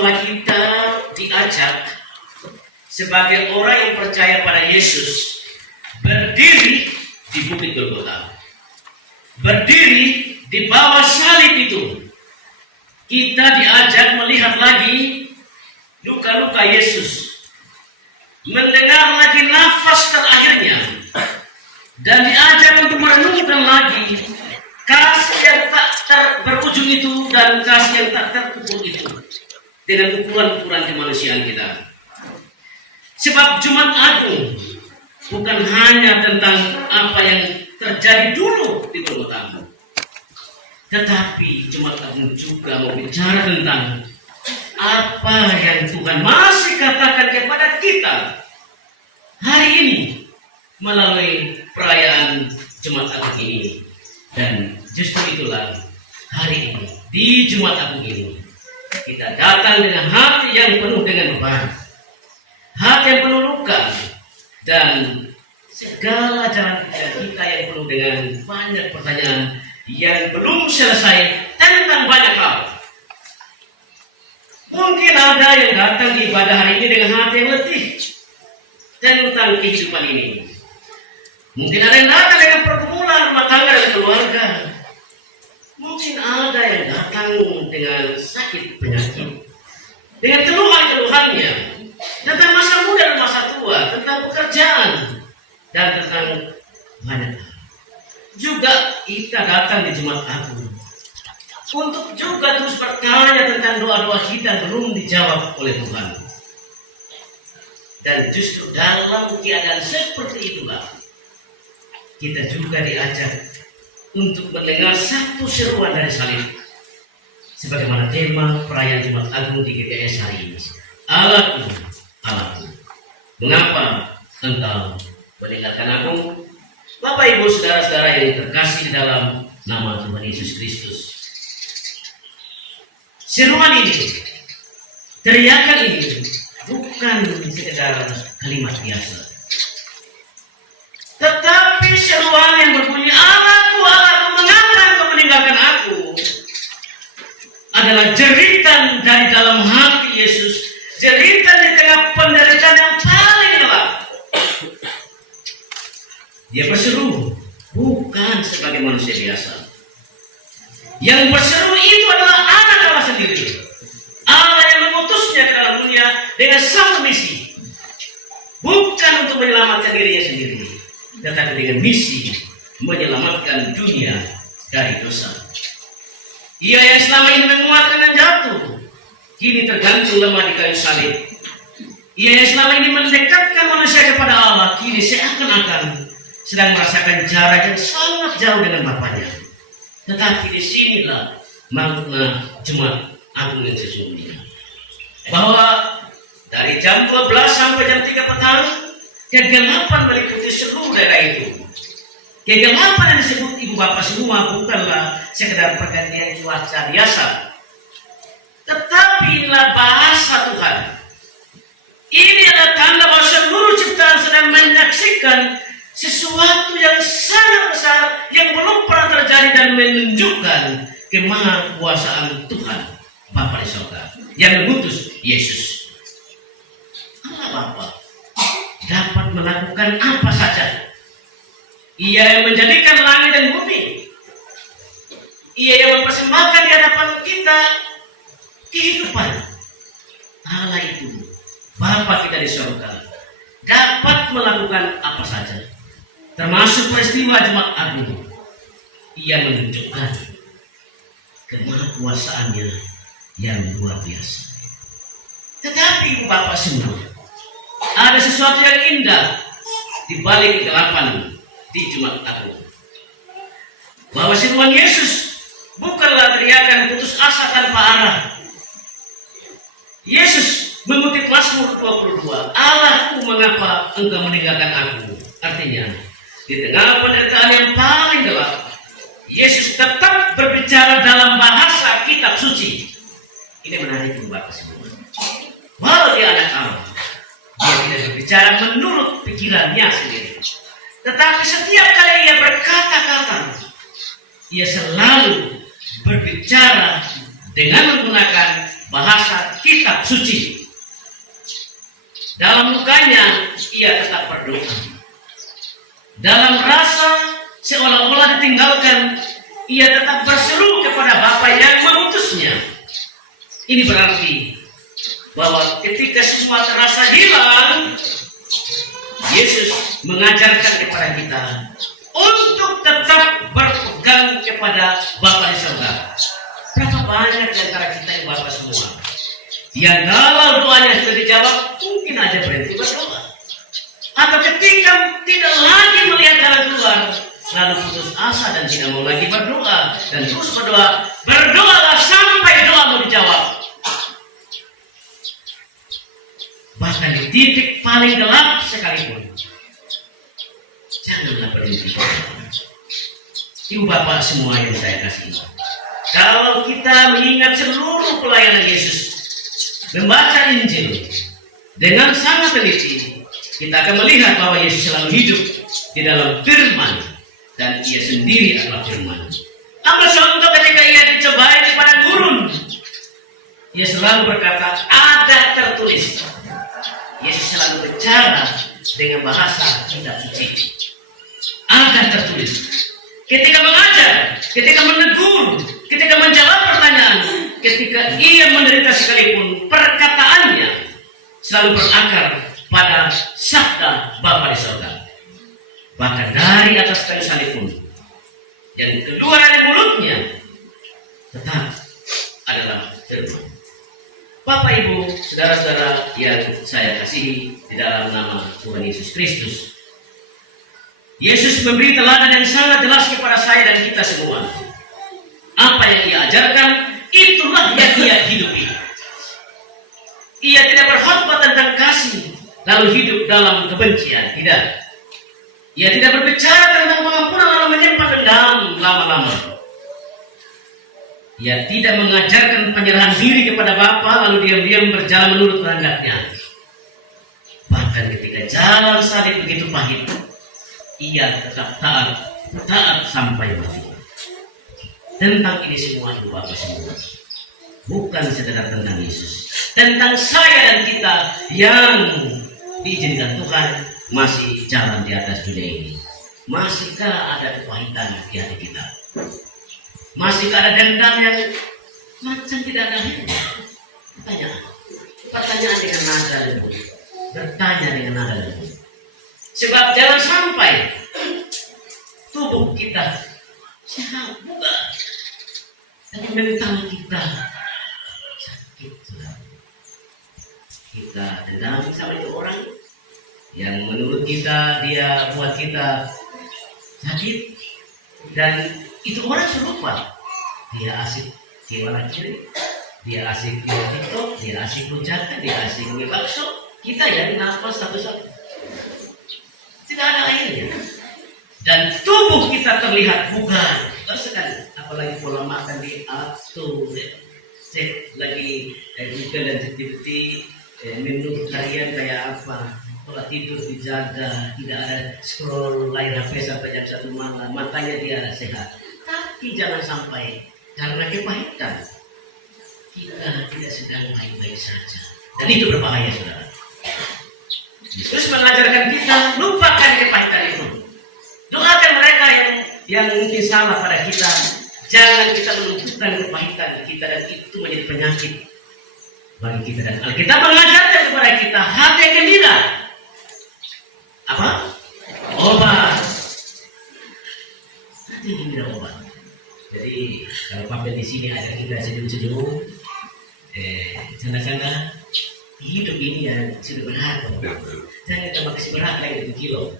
seolah kita diajak sebagai orang yang percaya pada Yesus berdiri di bukit Golgota, berdiri di bawah salib itu. Kita diajak melihat lagi luka-luka Yesus, mendengar lagi nafas terakhirnya, dan diajak untuk merenungkan lagi kasih yang tak berujung itu dan kasih yang tak terukur itu dengan ukuran-ukuran kemanusiaan kita. Sebab Jumat Agung bukan hanya tentang apa yang terjadi dulu di Golgota, tetapi Jumat Agung juga mau bicara tentang apa yang Tuhan masih katakan kepada kita hari ini melalui perayaan Jumat Agung ini. Dan justru itulah hari ini, di Jumat Agung ini, kita datang dengan hati yang penuh dengan beban, hati yang penuh luka, dan segala jalan kita yang penuh dengan banyak pertanyaan yang belum selesai tentang banyak hal. Mungkin ada yang datang di ibadah hari ini dengan hati yang letih tentang kehidupan ini. Mungkin ada yang datang dengan pergumulan rumah tangga dan keluarga. Mungkin ada yang datang dengan sakit penyakit, dengan keluhan-keluhannya tentang masa muda dan masa tua, tentang pekerjaan dan tentang banyak hal. Juga kita datang di Jumat Agung untuk juga terus bertanya tentang doa-doa kita yang belum dijawab oleh Tuhan. Dan justru dalam keadaan seperti itulah kita juga diajak untuk mendengar satu seruan dari salib, sebagaimana tema perayaan Jumat Agung di GKS hari ini. Allahku, Allahku, mengapa engkau meninggalkan aku? Bapak, Ibu, saudara-saudara yang terkasih di dalam nama Tuhan Yesus Kristus, seruan ini, teriakan ini bukan sekedar kalimat biasa, tetapi seruan yang berbunyi, Allahku, Allahku, mengapa engkau meninggalkan aku, adalah jeritan dari dalam hati Yesus, jeritan di tengah penderitaan yang paling dalam. Dia berseru bukan sebagai manusia biasa. Yang berseru itu adalah anak Allah sendiri, Allah yang mengutusnya ke dalam dunia dengan satu misi, bukan untuk menyelamatkan dirinya sendiri, tetapi dengan misi menyelamatkan dunia dari dosa. Ia yang selama ini menguatkan dan jatuh, kini tergantung lemah di kayu salib. Ia yang selama ini mendekatkan manusia kepada Allah, kini seakan-akan sedang merasakan jarak yang sangat jauh dengan Bapaknya. Tetapi disinilah makna Jumat Agung yang sesungguhnya, bahwa dari jam 12 sampai jam 3 petang, kegelapan meliputi seluruh daerah itu. Kegelapan yang disebut ibu bapak semua bukanlah sekedar pergantian cuaca biasa, tetapi inilah bahasa Tuhan. Ini adalah tanda bahwa seluruh ciptaan sedang menyaksikan sesuatu yang sangat besar yang belum pernah terjadi dan menunjukkan kemahakuasaan Tuhan Bapa di surga yang mengutus Yesus. Allah Bapa dapat melakukan apa saja. Ia yang menjadikan langit dan bumi. Ia yang mempersembahkan di hadapan kita kehidupan. Allah itu, Bapa kita di surga, dapat melakukan apa saja, termasuk peristiwa Jumat Agung. Ia menunjukkan kemahakuasaannya yang luar biasa. Tetapi Ibu Bapak semua, ada sesuatu yang indah di balik kegelapan di Jumat Agung, bahwa seruan Yesus bukanlah teriakan putus asa tanpa arah. Yesus mengutip Mazmur 22, Allahku, mengapa engkau meninggalkan aku? Artinya, di tengah penderitaan yang paling gelap, Yesus tetap berbicara dalam bahasa kitab suci. Ini menarik Bapak semua. Walau dia anak Allah, dia tidak berbicara menurut pikirannya sendiri. Tetapi setiap kali ia berkata-kata, ia selalu berbicara dengan menggunakan bahasa kitab suci. Dalam lukanya ia tetap berdoa. Dalam rasa seolah-olah ditinggalkan, ia tetap berseru kepada Bapa yang mengutusnya. Ini berarti bahwa ketika semua terasa hilang, Yesus mengajarkan kepada kita untuk tetap berpegang kepada Bapa di surga. Berapa banyak di antara kita yang Bapa semua yang kalau doanya sudah dijawab, mungkin aja berhenti berdoa. Atau ketika tidak lagi melihat jalan keluar, lalu putus asa dan tidak mau lagi berdoa dan terus berdoa. Berdoalah sampai doamu dijawab. Bahkan di titik paling gelap sekalipun, janganlah berhenti. Ibu bapak semua yang saya kasih, kalau kita mengingat seluruh pelayanan Yesus, membaca Injil dengan sangat teliti, kita akan melihat bahwa Yesus selalu hidup di dalam firman dan ia sendiri adalah firman. Ambil contoh ketika ia dicobai di padang gurun, ia selalu berkata, ada tertulis. Yesus selalu bicara dengan bahasa kitab suci. Ada tertulis. Ketika mengajar, ketika menegur, ketika menjawab pertanyaan, ketika ia menderita sekalipun, perkataannya selalu berakar pada sabda Bapa di surga. Bahkan dari atas kayu salib pun, yang keluar dari mulutnya tetap adalah firman. Bapak, Ibu, saudara-saudara yang saya kasihi di dalam nama Tuhan Yesus Kristus, Yesus memberi teladan yang sangat jelas kepada saya dan kita semua. Apa yang ia ajarkan, itulah yang ia hidupi. Ia tidak berkhotbah tentang kasih lalu hidup dalam kebencian, tidak. Ia tidak berbicara tentang pengampunan lalu menyimpan dendam lama-lama. Ia tidak mengajarkan penyerahan diri kepada Bapa lalu diam-diam berjalan menurut kehendaknya. Bahkan ketika jalan salib begitu pahit, ia tetap taat sampai mati. Tentang ini semua Ibu Bapak semua, bukan sekedar tentang Yesus, tentang saya dan kita yang diizinkan Tuhan masih jalan di atas dunia ini. Masihkah ada kepahitan di hati kita? Masih ada dendam yang macam tidak ada akhirnya? Pertanyaan dengan nada lembut, bertanya dengan nada lembut. Sebab jangan sampai tubuh kita sehat buka, tapi mental kita sakit. Kita dendam sama itu orang yang menurut kita dia buat kita sakit, dan itu orang serupa. Dia asik di mana kiri, dia asik di TikTok, dia asik puncaknya, dia asik di bakso. Kita ya nafas satu-satu, tidak ada airnya, dan tubuh kita terlihat bugar sekali. Apalagi pola makan diatur, cek lagi juga dan detik-detik menu harian kayak apa, pola tidur dijaga, tidak ada scroll layar HP sampai jam 1 malam, matanya dia sehat. Tapi jangan sampai karena kepahitan kita tidak sedang baik-baik saja, dan itu berbahaya, saudara. Yesus mengajarkan kita lupakan kepahitan itu. Doakan mereka yang mungkin salah pada kita. Jangan kita melumpuhkan kepahitan kita, dan itu menjadi penyakit bagi kita. Dan Alkitab mengajarkan kepada kita hati yang gembira. Apa? Obat. Hati yang gembira obat. Jadi kalau pakai di sini ada kita senyum-senyum, canda-canda, hidup ini ya sudah berat. Jangan tambah kasih berat lagi 1 kilo.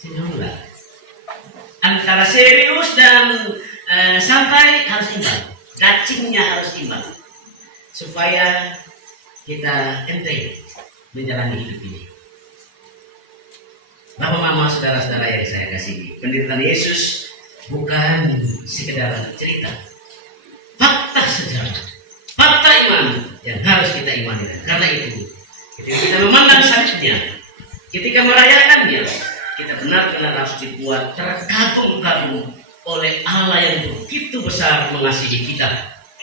Senyumlah. Antara serius dan santai harus imbang. Dacingnya harus imbang. Supaya kita enteng menjalani hidup ini. Bapak, mama, saudara-saudara yang saya kasihi, penderitaan Yesus bukan sekedar cerita, fakta sejarah, fakta iman yang harus kita imani. Karena itu, ketika kita memandang salibnya, ketika merayakannya, kita benar-benar harus dibuat terkagum-kagum oleh Allah yang begitu besar mengasihi kita.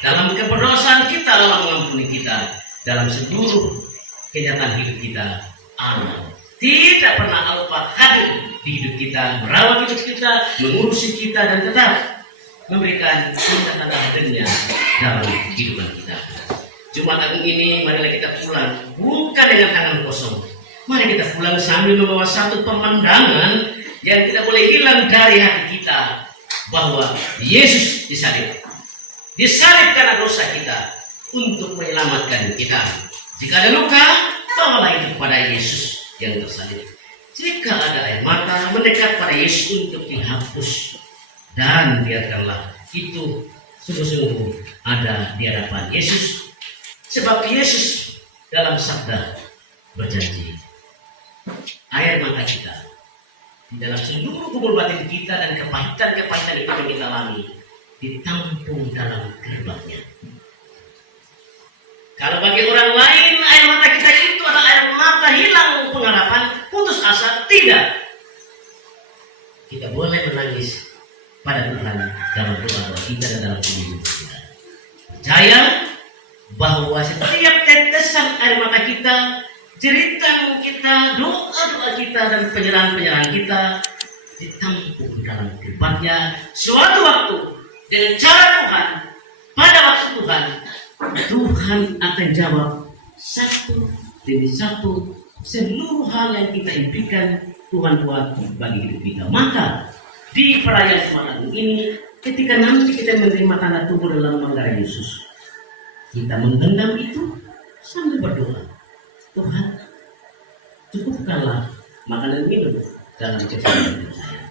dalam keberdosaan kita, dalam mengampuni kita, dalam seluruh kenyataan hidup kita. Allah tidak pernah lupa hadir di hidup kita, merawat hidup kita, mengurusi kita, dan tetap memberikan tanda-tanda hadirnya dalam kehidupan kita. Jumat Agung ini marilah kita pulang bukan dengan tangan kosong. Mari kita pulang sambil membawa satu pemandangan yang tidak boleh hilang dari hati kita, bahwa Yesus disalib karena dosa kita untuk menyelamatkan kita. Jika ada luka, bawalah itu kepada Yesus yang tersalib. Jika ada air mata, mendekat pada Yesus untuk dihapus, dan biarkanlah itu sungguh-sungguh ada di hadapan Yesus. Sebab Yesus dalam sabda berjanji, air mata kita di dalam seluruh kubur batin kita dan kepahitan-kepahitan itu yang kita alami ditampung dalam gerbangnya. Kalau bagi orang lain air mata kita itu adalah air mata hilang pengharapan, putus asa, tidak. Kita boleh menangis pada Tuhan dalam doa kita dan dalam hidup kita. Percaya bahwa setiap tetesan air mata kita, cerita kita, doa-doa kita, dan penyerahan-penyerahan kita ditampung dalam gerbangnya. Suatu waktu dengan cara Tuhan, pada waktu Tuhan akan jawab satu demi satu seluruh hal yang kita impikan Tuhan buat bagi hidup kita. Maka di perayaan Jumat Agung ini, ketika nanti kita menerima tanda tubuh dalam manggarai Yesus, kita menggenggam itu sambil berdoa, Tuhan, cukupkanlah makanan minum dalam kesehatan hidup saya.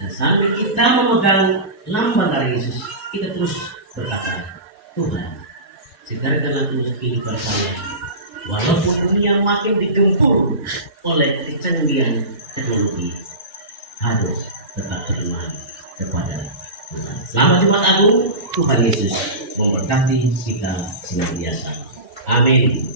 Dan sambil kita memegang lambang dari Yesus, kita terus berkata, Tuhan, segarkanlah terus kehidupan saya, walaupun dunia makin digempur oleh kecanggihan teknologi, harus tetap beriman kepada Tuhan. Selamat Jumat Agung. Tuhan Yesus memberkati kita senantiasa. Amin.